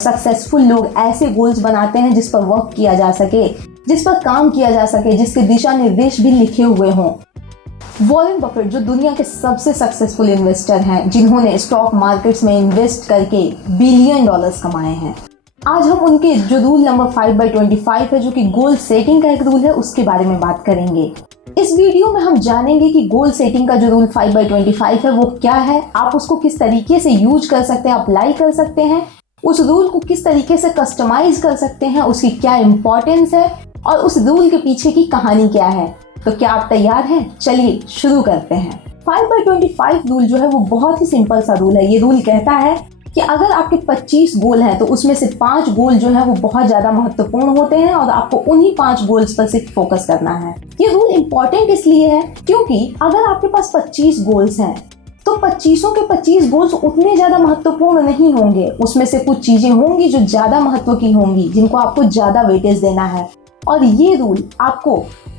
Successful लोग ऐसे goals बनाते हैं जिस पर वर्क किया जा सके, जिस पर काम किया जा सके, जिसके दिशा निर्देश भी लिखे हुए हों। वॉरेन बफेट जो दुनिया के सबसे सक्सेसफुल इन्वेस्टर हैं, जिन्होंने स्टॉक मार्केट्स में इन्वेस्ट करके बिलियन डॉलर्स कमाए हैं, आज हम उनके जो रूल नंबर 5/25 है, जो कि गोल सेटिंग का एक रूल है, उसके बारे में बात करेंगे। इस वीडियो में हम जानेंगे कि गोल सेटिंग का जो रूल 5/25 है वो क्या है, आप उसको किस तरीके से यूज कर सकते हैं, अप्लाई कर सकते हैं, उस रूल को किस तरीके से कस्टमाइज कर सकते हैं, उसकी क्या इंपॉर्टेंस है और उस रूल के पीछे की कहानी क्या है। तो क्या आप तैयार हैं? चलिए शुरू करते हैं। 5/25 रूल जो है वो बहुत ही सिंपल सा रूल है। ये रूल कहता है कि अगर आपके 25 गोल हैं तो उसमें से 5 गोल जो है वो बहुत ज्यादा महत्वपूर्ण होते हैं और आपको उन्हीं 5 गोल्स पर सिर्फ फोकस करना है। ये रूल इंपॉर्टेंट इसलिए है क्योंकि अगर आपके पास 25 गोल्स हैं तो 25 के 25 गोल्स उतने ज्यादा महत्वपूर्ण नहीं होंगे। उसमें से कुछ चीजें होंगी जो ज्यादा महत्व की होंगी, जिनको आपको ज्यादा वेटेज देना है। और ये रूल आपको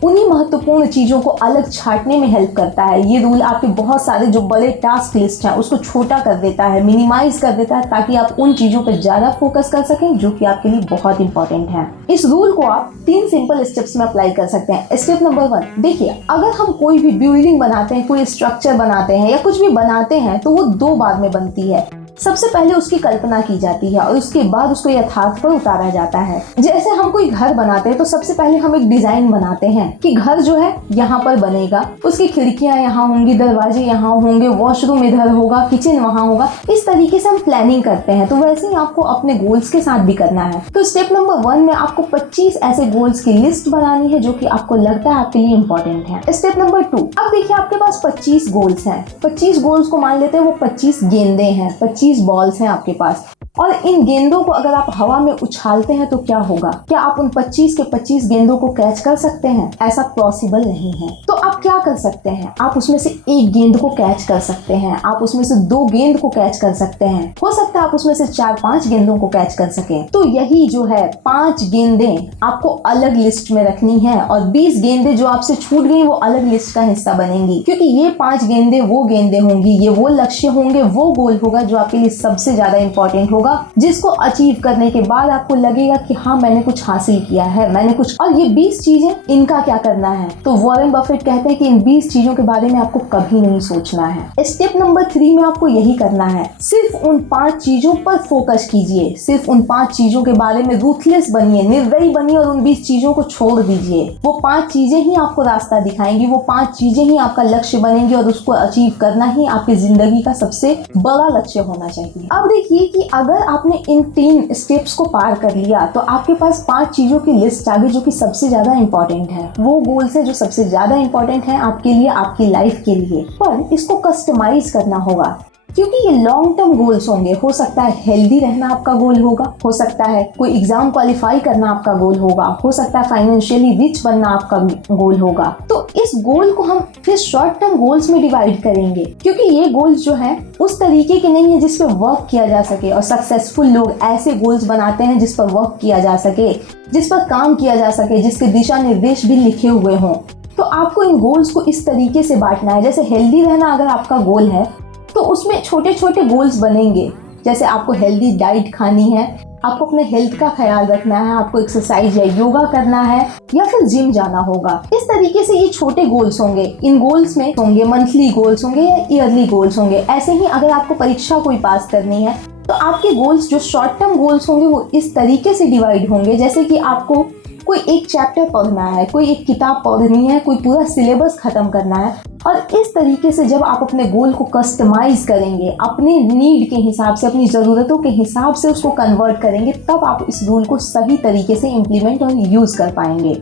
उन्हीं महत्वपूर्ण चीजों को अलग छांटने में हेल्प करता है। ये रूल आपके बहुत सारे जो बड़े टास्क लिस्ट हैं उसको छोटा कर देता है, मिनिमाइज कर देता है, ताकि आप उन चीजों पर ज्यादा फोकस कर सकें जो कि आपके लिए बहुत इंपॉर्टेंट है। इस रूल को आप 3 सिंपल स्टेप्स में अप्लाई कर सकते हैं। स्टेप नंबर 1, देखिए, अगर हम कोई भी बिल्डिंग बनाते हैं, कोई स्ट्रक्चर बनाते हैं या कुछ भी बनाते हैं तो वो 2 बार में बनती है। सबसे पहले उसकी कल्पना की जाती है और उसके बाद उसको यथार्थ पर उतारा जाता है। जैसे हम कोई घर बनाते हैं तो सबसे पहले हम एक डिजाइन बनाते हैं कि घर जो है यहाँ पर बनेगा, उसकी खिड़कियां यहाँ होंगी, दरवाजे यहाँ होंगे, वॉशरूम इधर होगा, किचन वहाँ होगा। इस तरीके से हम प्लानिंग करते हैं। तो वैसे ही आपको अपने गोल्स के साथ भी करना है। तो स्टेप नंबर 1 में आपको 25 ऐसे गोल्स की लिस्ट बनानी है जो कि आपको लगता है आपके लिए इंपॉर्टेंट है। स्टेप नंबर 2, अब देखिए आपके पास 25 गोल्स हैं। 25 गोल्स को मान लेते हैं वो 25 गेंदे हैं, 25 बॉल्स हैं आपके पास, और इन गेंदों को अगर आप हवा में उछालते हैं तो क्या होगा? क्या आप उन 25 के 25 गेंदों को कैच कर सकते हैं? ऐसा पॉसिबल नहीं है। तो आप क्या कर सकते हैं? आप उसमें से एक गेंद को कैच कर सकते हैं, आप उसमें से 2 गेंद को कैच कर सकते हैं, हो सकता है आप उसमें से 4-5 गेंदों को कैच कर सकें। तो यही जो है 5 गेंदें आपको अलग लिस्ट में रखनी है और 20 गेंदें जो आपसे छूट गई वो अलग लिस्ट का हिस्सा बनेंगी, क्योंकि ये 5 गेंदें वो गेंदें होंगी, ये वो लक्ष्य होंगे, वो गोल होगा जो आपके लिए सबसे ज्यादा इंपॉर्टेंट होगा, जिसको अचीव करने के बाद आपको लगेगा कि हाँ, मैंने कुछ हासिल किया है, मैंने कुछ। और ये 20 चीजें, इनका क्या करना है? तो वॉरेन बफेट कहते हैं कि इन 20 चीजों के बारे में आपको कभी नहीं सोचना है। स्टेप नंबर 3 में आपको यही करना है, सिर्फ उन 5 चीजों पर फोकस कीजिए, सिर्फ उन 5 चीजों के बारे में रूथलेस बनिए, निर्दयी बनिए और उन 20 चीजों को छोड़ दीजिए। वो 5 चीजें ही आपको रास्ता दिखाएंगी, वो 5 चीजें ही आपका लक्ष्य बनेंगी और उसको अचीव करना ही आपकी जिंदगी का सबसे बड़ा लक्ष्य होना चाहिए। अब देखिए कि अगर आपने इन 3 स्टेप्स को पार कर लिया तो आपके पास 5 चीजों की लिस्ट आ गई जो कि सबसे ज्यादा इंपॉर्टेंट है। वो गोल्स है जो सबसे ज्यादा इंपॉर्टेंट है आपके लिए, आपकी लाइफ के लिए। पर इसको कस्टमाइज करना होगा क्योंकि ये लॉन्ग टर्म गोल्स होंगे। हो सकता है हेल्दी रहना आपका गोल होगा, हो सकता है कोई एग्जाम क्वालिफाई करना आपका गोल होगा, हो सकता है फाइनेंशियली रिच बनना आपका गोल होगा। तो इस गोल को हम फिर शॉर्ट टर्म गोल्स में डिवाइड करेंगे, क्योंकि ये गोल्स जो है उस तरीके के नहीं है जिस पे वर्क किया जा सके। और सक्सेसफुल लोग ऐसे गोल्स बनाते हैं जिस पर वर्क किया जा सके, जिस पर काम किया जा सके, जिसके दिशा निर्देश भी लिखे हुए हों। तो आपको इन गोल्स को इस तरीके से बांटना है। जैसे हेल्दी रहना अगर आपका गोल है तो उसमें छोटे छोटे गोल्स बनेंगे। जैसे आपको हेल्दी डाइट खानी है, आपको अपने हेल्थ का ख्याल रखना है, आपको एक्सरसाइज या योगा करना है या फिर जिम जाना होगा। इस तरीके से ये छोटे गोल्स होंगे। इन गोल्स में होंगे मंथली गोल्स होंगे या ईयरली गोल्स होंगे। ऐसे ही अगर आपको परीक्षा कोई पास करनी है तो आपके गोल्स जो शॉर्ट टर्म गोल्स होंगे वो इस तरीके से डिवाइड होंगे। जैसे कि आपको कोई एक चैप्टर पढ़ना है, कोई एक किताब पढ़नी है, कोई पूरा सिलेबस खत्म करना है। और इस तरीके से जब आप अपने गोल को कस्टमाइज करेंगे, अपने नीड के हिसाब से, अपनी ज़रूरतों के हिसाब से उसको कन्वर्ट करेंगे, तब आप इस रूल को सही तरीके से इम्प्लीमेंट और यूज़ कर पाएंगे।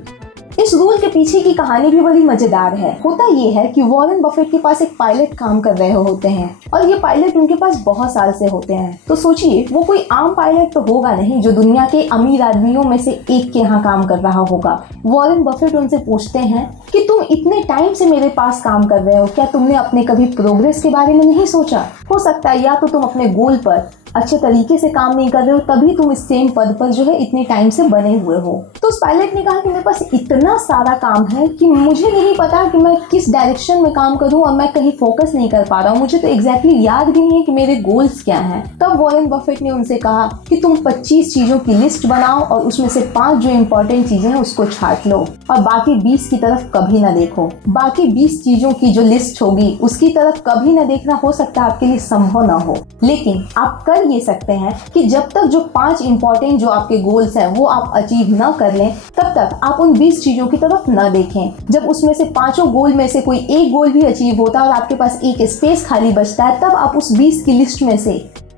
इस रूल के पीछे की कहानी भी बड़ी मजेदार है। होता ये है कि वॉरेन बफेट के पास एक पायलट काम कर रहे होते हैं और ये पायलट उनके पास बहुत साल से होते हैं। तो सोचिए, वो कोई आम पायलट तो होगा नहीं जो दुनिया के अमीर आदमियों में से एक के यहाँ काम कर रहा होगा। वॉरेन बफेट उनसे पूछते हैं कि तुम इतने टाइम से मेरे पास काम कर रहे हो, क्या तुमने अपने कभी प्रोग्रेस के बारे में नहीं सोचा? हो सकता है या तो तुम अपने गोल पर अच्छे तरीके से काम नहीं कर रहे हो, तभी तुम इस सेम पद पर जो है इतने टाइम से बने हुए हो। तो उस पायलट ने कहा कि मेरे पास इतना सारा काम है कि मुझे नहीं पता कि मैं किस डायरेक्शन में काम करूं और मैं कहीं फोकस नहीं कर पा रहा हूं। मुझे तो एग्जैक्टली याद भी नहीं है कि मेरे गोल्स क्या हैं। तब वॉरेन बफेट ने उनसे कहा कि तुम 25 चीजों की लिस्ट बनाओ और उसमें से 5 जो इंपॉर्टेंट चीजें हैं उसको छांट लो और बाकी 20 की तरफ कभी ना देखो। बाकी 20 चीजों की जो लिस्ट होगी उसकी तरफ कभी ना देखना हो सकता है आपके लिए संभव ना हो, लेकिन आप कर ये सकते हैं कि जब तक जो 5 इंपॉर्टेंट जो आपके गोल्स हैं वो आप अचीव ना कर लें, तब तक आप उन 20 चीजों की तरफ ना देखें। जब उसमें से 5 गोल में से कोई एक गोल भी अचीव होता है और आपके पास एक स्पेस खाली बचता है, तब आप उस 20 की लिस्ट में से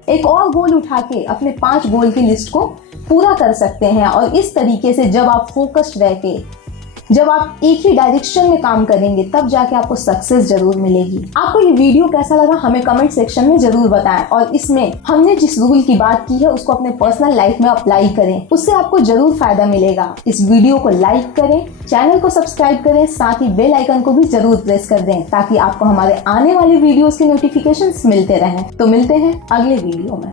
एक और गोल उठा के अपने 5 गोल की लिस्ट को पूरा कर सकते हैं। और इस तरीके से जब आप फोकस्ड रह के, जब आप एक ही डायरेक्शन में काम करेंगे, तब जाके आपको सक्सेस जरूर मिलेगी। आपको ये वीडियो कैसा लगा हमें कमेंट सेक्शन में जरूर बताएं और इसमें हमने जिस रूल की बात की है उसको अपने पर्सनल लाइफ में अप्लाई करें, उससे आपको जरूर फायदा मिलेगा। इस वीडियो को लाइक करें, चैनल को सब्सक्राइब करें, साथ ही बेल आइकन को भी जरूर प्रेस कर दें ताकि आपको हमारे आने वाले वीडियोस के नोटिफिकेशंस मिलते रहें। तो मिलते हैं अगले वीडियो में।